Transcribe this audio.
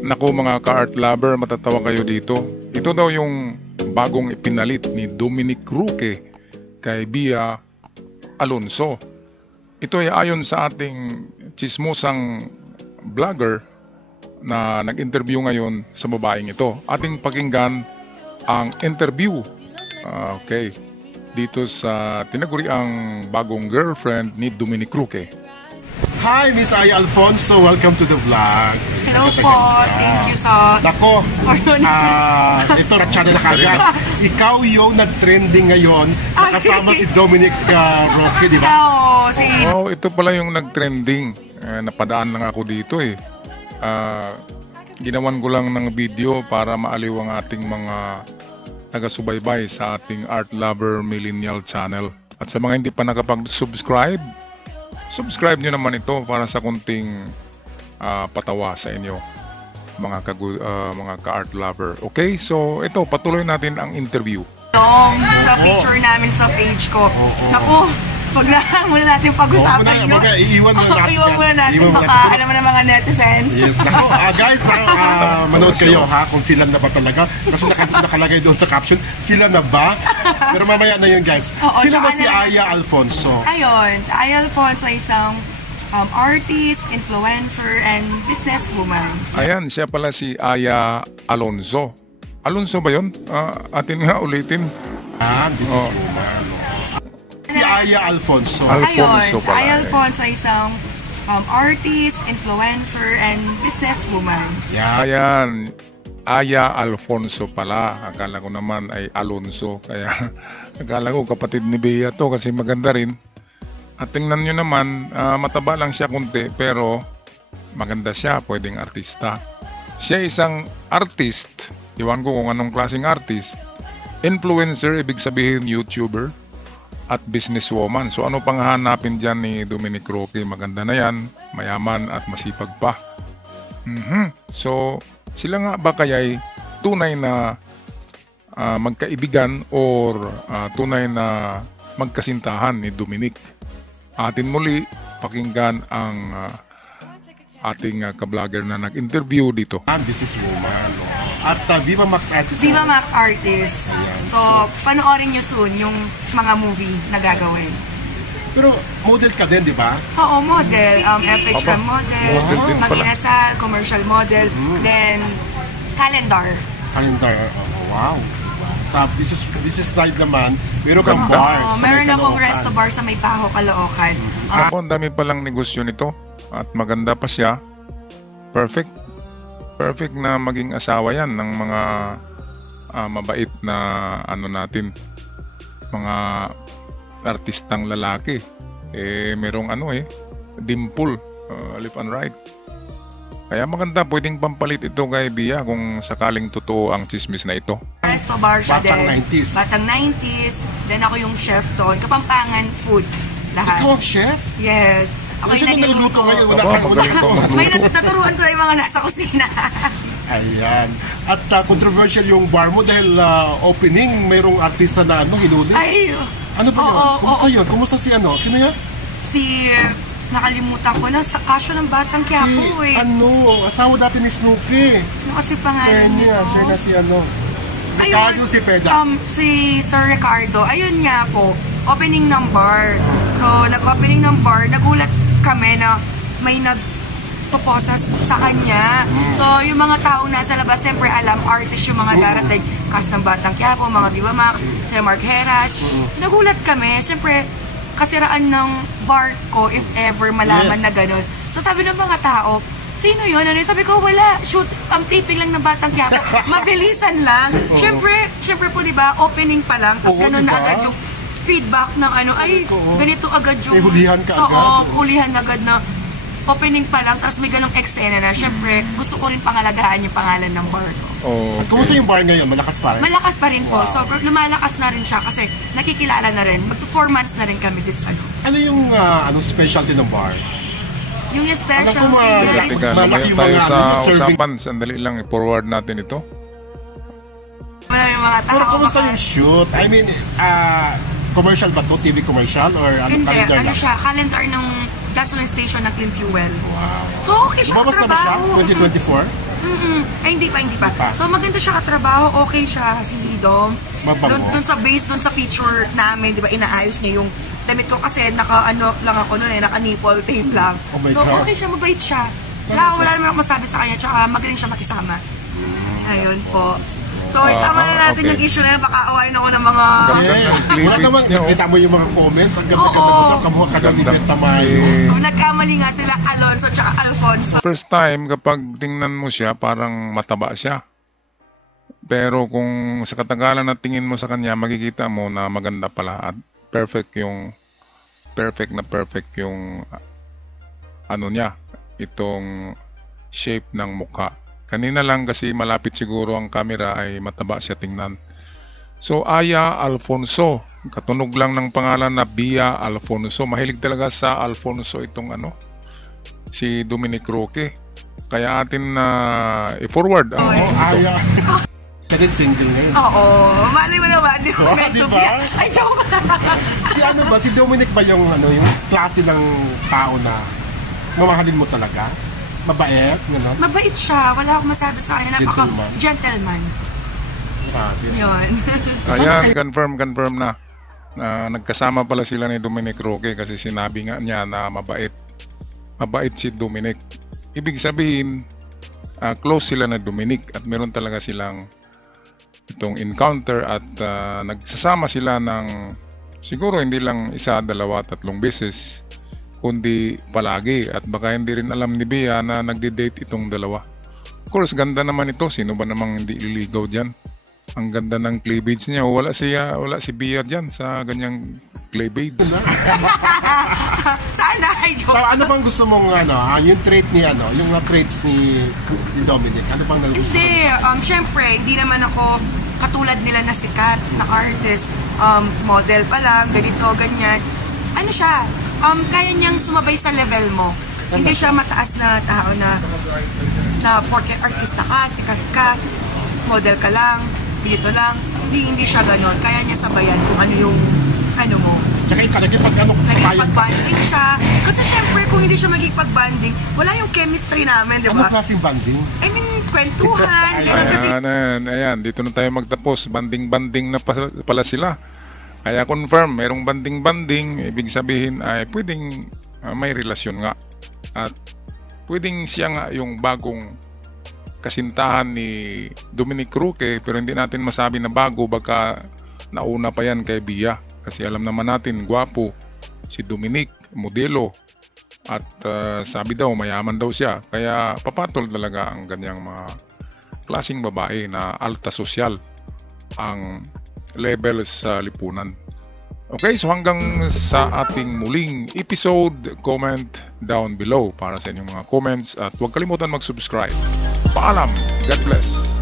Naku mga ka-art lover, matatawa kayo dito. Ito daw yung bagong ipinalit ni Dominic Roque kay Bia Alonso. Ito ay ayon sa ating chismosang vlogger na nag-interview ngayon sa babaeng ito. Ating pakinggan ang interview. Okay. Dito sa tinaguriang bagong girlfriend ni Dominic Roque. Hi, Miss Aya Alfonso. Welcome to the vlog. Hello po. Thank you sa... Nako, ito, ratsyada na kagad. Ikaw yung nag-trending ngayon. Nakasama si Dominic Roque, di ba? Oh, ito pala yung nag-trending. Napadaan lang ako dito eh. Ginawan ko lang ng video para maaliw ang ating mga taga-subaybay sa ating Art Lover Millennial Channel. At sa mga hindi pa nakapag-subscribe, subscribe nyo naman ito para sa kunting patawa sa inyo, mga ka-art lover. Okay, so ito, patuloy natin ang interview. Sa picture namin sa page ko. Naku, wag na muna natin pag-usapan yun. Iiwan muna natin. Iiwan muna natin, baka alam mo na mga netizens. Yes, naku, guys, manood kayo ha kung sila na ba talaga. Kasi nakalagay doon sa caption, sila na ba? Pero mamaya na yun, guys. Sino ba si Aya Alfonso? Ayun, si Aya Alfonso ay isang artist, influencer, and businesswoman. Ayan, siya pala si Aya Alonso. Alonso ba yun? Atin nga ulitin. Businesswoman. Si Aya Alfonso. Ayun, si Aya Alfonso ay isang artist, influencer, and businesswoman. Ayan, Aya Alfonso pala. Akala ko naman ay Alonso. Kaya akala ko kapatid ni Bea to kasi maganda rin. At tingnan nyo naman, mataba lang siya kunti pero maganda siya, pwedeng artista. Siya isang artist. Iwan ko kung anong klaseng artist. Influencer, ibig sabihin YouTuber. At businesswoman. So ano pang hanapin dyan ni Dominic Roque? Maganda na yan, mayaman at masipag pa. So sila nga ba kaya'y tunay na magkaibigan or tunay na magkasintahan ni Dominic? Atin muli pakinggan ang ating ka-vlogger na nag-interview dito. Businesswoman. At Viva Max Artist. Viva Max Artist. So, panoorin nyo soon yung mga movie na gagawin. Pero model ka din, di ba? Oo, model. FHM model, Mag-inasal, commercial model, then calendar. Calendar, wow. Sa business side naman, meron kang bar. Meron akong resto bar sa May Paho, Caloocan. Ako, ang dami palang negosyo nito at maganda pa siya. Perfect na maging asawa yan ng mga mabait na natin, mga artistang lalaki. Merong dimple, left and right. Kaya maganda, pwedeng pampalit ito kay Bia kung sakaling totoo ang chismis na ito. Resto bar siya Batang din. 90s. Batang 90s. Then ako yung chef doon. Kapampangan food. Lahat. Ikaw ang chef? Yes. Ako Kasi yung naluluto ngayon. May naturuan ko lang yung mga nasa kusina. Ayan. At controversial yung bar mo dahil opening, mayroong artista na hinuli. Ay, ano ba yun? Kumusta yun? Kumusta si ano? Sino yan? Nakalimutan ko na sa kasyo ng Batang Quiapo asawa dati ni Snooki. Ano kasi pangalan nito? Sir na si Ricardo si Peda. Si Sir Ricardo. Ayun nga po, opening ng bar. So, nag-opening ng bar, nagulat kami na may nagpoposa sa kanya. So, yung mga taong nasa labas, siyempre alam, artist yung mga darating. Cast ng Batang Quiapo, mga Viva Max, si Mark Heras. Nagulat kami, siyempre, kasiraan ng bar ko if ever malaman na gano'n. So sabi ng mga tao, sino yun? Sabi ko, wala. Shoot, ang taping lang ng Batang Quiapo. Mabilisan lang. Siyempre po, diba, opening pa lang. Tapos gano'n na agad yung feedback ng ay, ganito agad yung... hulihan ka agad. Oo, hulihan agad na opening pa lang. Tapos may ganong eksena na. Siyempre, gusto ko rin pangalagaan yung pangalan ng bar ko. At kumusta yung bar ngayon? Malakas pa rin? Malakas pa rin po. So, lumalakas na rin siya kasi nakikilala na rin. Mag-4 months na rin kami this Ano yung specialty ng bar? Yung specialty malaki yung tayo mga sa serving. usapan, sandali lang, i-forward natin ito. Maraming mga tao. Pero kumusta yung shoot? I mean, commercial ba to? TV commercial? Or Hindi, calendar lang? siya, calendar ng gasoline station na Clean Fuel. Wow. So, okay siya, Lumabas na ba siya? trabaho. 2024? Ay, hindi pa. pa. So, maganda siya katrabaho. Okay siya, si Dom. Mabango. Dun sa base, dun sa picture namin, di ba, inaayos niya yung damit ko kasi naka-ano lang ako nun naka-nipple tape lang. Oh my So, God. okay siya, mabait siya. Wala naman ako masabi sa kanya, tsaka magaling siya makisama. Ayun po. So, tama na natin okay. yung issue na yun. Baka awayin ako ng mga... Wala naman, nakita mo yung mga comments. Ang ganda-ganda Oo. mo. Kamukha ka lang ni Beth Tamayo. Nagkamali nga sila, Alonso tsaka Alfonso. First time, kapag tingnan mo siya, parang mataba siya. Pero kung sa katagalan na tingin mo sa kanya, makikita mo na maganda pala at perfect yung ano niya, itong shape ng mukha. Kanina lang kasi malapit siguro ang camera ay mataba siya tingnan. So, Aya Alfonso. Katunog lang ng pangalan na Bia Alfonso. Mahilig talaga sa Alfonso itong si Dominic Roque. Kaya atin na i-forward ang Aya. Siya din single ngayon. Oo, mali mo naman. Di ba? Meant to Diba? be. Ay, joke. Si Dominic ba yung klase ng tao na mamahalin mo talaga? Mabait, gano'n? Mabait siya. Wala akong masabi sa kanya. Gentleman. Gentleman. Grabe. Yun. Ayan, confirm na. Nagkasama pala sila ni Dominic Roque kasi sinabi nga niya na mabait. Mabait si Dominic. Ibig sabihin, close sila na Dominic at meron talaga silang itong encounter at nagsasama sila ng siguro hindi lang isa, dalawa, tatlong beses kundi palagi at baka hindi rin alam ni Bea na nagde-date itong dalawa. Of course, ganda naman ito. Sino ba namang hindi liligaw dyan? Ang ganda ng cleavage niya. Wala si Bea dyan sa ganyang cleavage. Sana, ay joke. Ano bang gusto mong yung trait ni yung mga traits ni Dominic? Ano bang nagustuhan? Hindi, syempre, hindi naman ako katulad nila na sikat na artist. Model pa lang, ganito, ganyan. Ano siya? Kaya niyang sumabay sa level mo. Hindi siya mataas na tao na porke artista ka, sikat ka, model ka lang, ganito lang. Hindi siya ganon. Kaya niya sabayan kung ano yung mo. Tsaka yung talaga sabayan Nagipag-banding siya. Kasi syempre, kung hindi siya magigipag-banding, wala yung chemistry namin, di Ano ba? klaseng banding? I mean, kwentuhan, gano'n kasi. Ayan, dito na tayo magtapos. Banding-banding na pala sila. Kaya confirm, merong banding-banding, ibig sabihin ay pwedeng may relasyon nga. At pwedeng siya nga yung bagong kasintahan ni Dominic Roque, pero hindi natin masabi na bago, baka nauna pa yan kay Bea. Kasi alam naman natin, gwapo si Dominic, modelo. At sabi daw, mayaman daw siya. Kaya papatol talaga ang ganyang mga klaseng babae na alta sosyal ang level sa lipunan. Okay, so hanggang sa ating muling episode, comment down below para sa inyong mga comments at huwag kalimutan mag-subscribe. Paalam! God bless!